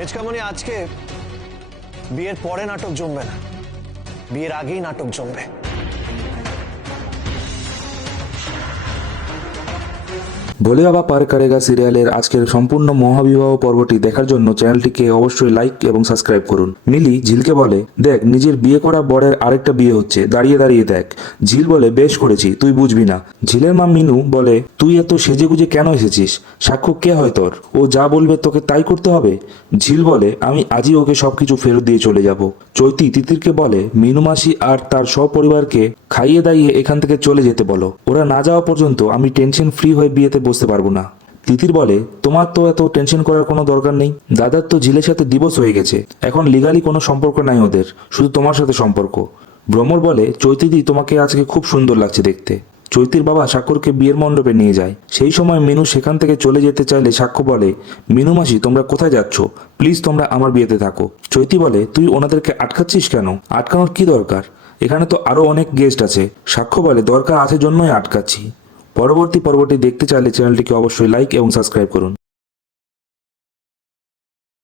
মেজকামণি, আজকে বিয়ের পরে নাটক জমবে না, বিয়ের আগেই নাটক জমবে। ভোলে বাবা পার করেগা সিরিয়ালের আজকের সম্পূর্ণ মহাবিবাহ পর্বটি দেখার জন্য চ্যানেলটিকে অবশ্যই লাইক এবং সাবস্ক্রাইব করুন। মিলি ঝিলকে বলে, দেখ নিজের বিয়ে করা বরের আরেকটা বিয়ে হচ্ছে, দাঁড়িয়ে দাঁড়িয়ে দেখ। ঝিল বলে, বেশ করেছি, তুই বুঝবি না। ঝিলের মা মিনু বলে, তুই এত সেজেগুজে কেন এসেছিস? সাক্ষ্য কে হয় তোর? ও যা বলবে তোকে তাই করতে হবে? ঝিল বলে, আমি আজই ওকে সবকিছু ফেরত দিয়ে চলে যাব। চৈতি তিতিরকে বলে, মিনু মাসি আর তার সপরিবারকে খাইয়ে দাইয়ে এখান থেকে চলে যেতে বলো। ওরা না যাওয়া পর্যন্ত আমি টেনশন ফ্রি হয়ে বিয়েতে বসতে পারবো না। তিতির বলে, তোমার তো এত টেনশন করার কোনো দরকার নেই। দাদার তো ঝিলের সাথে ডিভোর্স হয়ে গেছে, এখন লিগালি কোনো সম্পর্ক নাই ওদের, শুধু তোমার সাথে সম্পর্ক। ভ্রমর বলে, চৈতিদি তোমাকে আজকে খুব সুন্দর লাগছে দেখতে। চৈতির বাবা সাক্ষরকে বিয়ের মণ্ডপে নিয়ে যায়। সেই সময় মিনু সেখান থেকে চলে যেতে চাইলে সাক্ষ্য বলে, মিনু মাসি তোমরা কোথায় যাচ্ছ? প্লিজ তোমরা আমার বিয়েতে থাকো। চৈতি বলে, তুই ওনাদেরকে আটকাচ্ছিস কেন? আটকানোর কি দরকার? এখানে তো আরো অনেক গেস্ট আছে। সাক্ষ্য বলে, দরকার আছে জন্যই আটকাচ্ছি। পরবর্তী পর্বটি দেখতে চাইলে চ্যানেলটিকে অবশ্যই লাইক এবং সাবস্ক্রাইব করুন।